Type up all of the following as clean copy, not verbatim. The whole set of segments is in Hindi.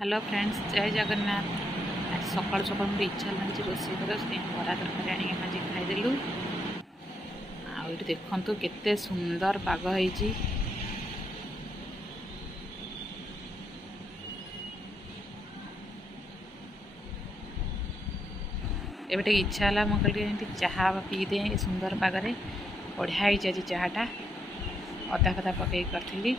हेलो फ्रेंड्स, जय जगन्नाथ। आज सकाल सकाल मोर इच्छा लगी रोषे कर बरा तरकारी आनी आज खाईदेलु। आउ देखु केते सुंदर पाग होइछि। एबे इच्छा है मुझे चाहा पी दे सुंदर पागरे। बढ़िया आज चाहाटा अदा फदा पकई करी।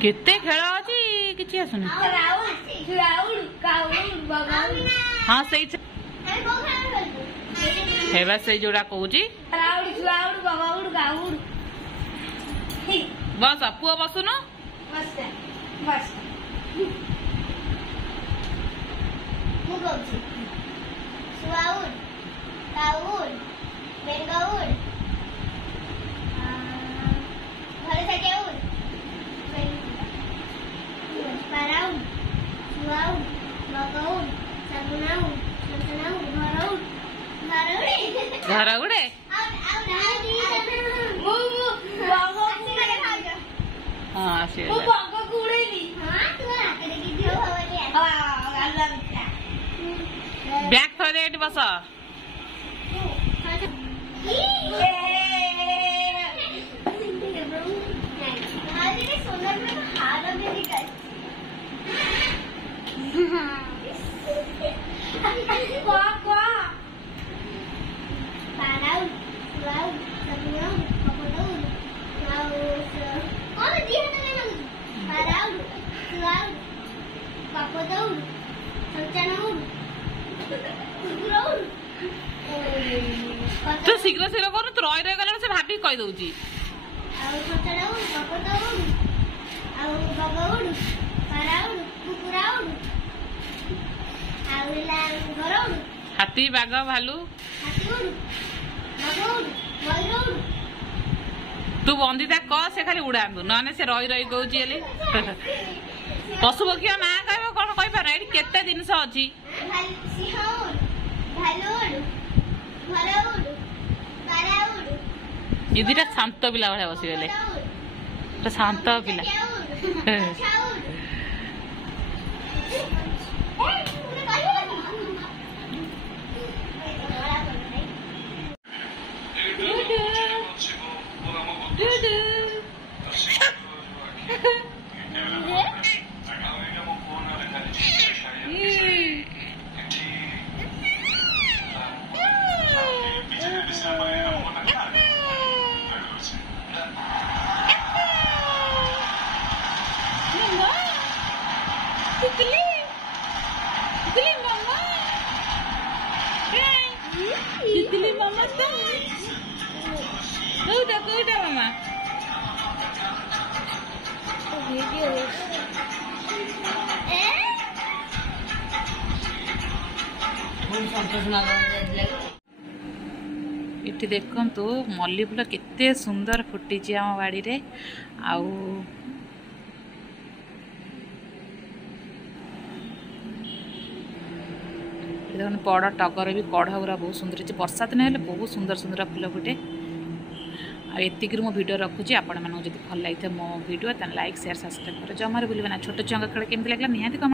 केते खेल अच्छी किसी आसुन। हाँ से जोड़ा कहूँ बस पुआ बसुन घर गुड़े हाँ बैग थोड़े दे बस तू शीघ्र शीघ्र कर तू रही रही गला से भाभी कही दउची हाथी बाघ भालू तू बंदी था कह से खाली उड़ा ना से रही रही कहूँ पशु पक्षी ना कह कौन कहीपर ये केते जिनस अच्छी ये दुटा शांत पिला भाया बसीगले शांत पिला तितली मामा तो कौटा मामा इटी देखंतु मल्ली फूल केते सुंदर फुटी आम बाड़ी रे। आउ बड़ टगर भी कढ़ गुरा बहुत सुंदर अच्छे। वर्षा दिन हेल्ले बहुत सुंदर सुंदर फूल फुटे। आतिक मो वीडियो रखुच्छी आपण मानक जब भल लगी मो वीडियो लाइक शेयर सब्सक्राइब कर जमार भूल ना। छोट छुआ खेल केमती लगे निहाती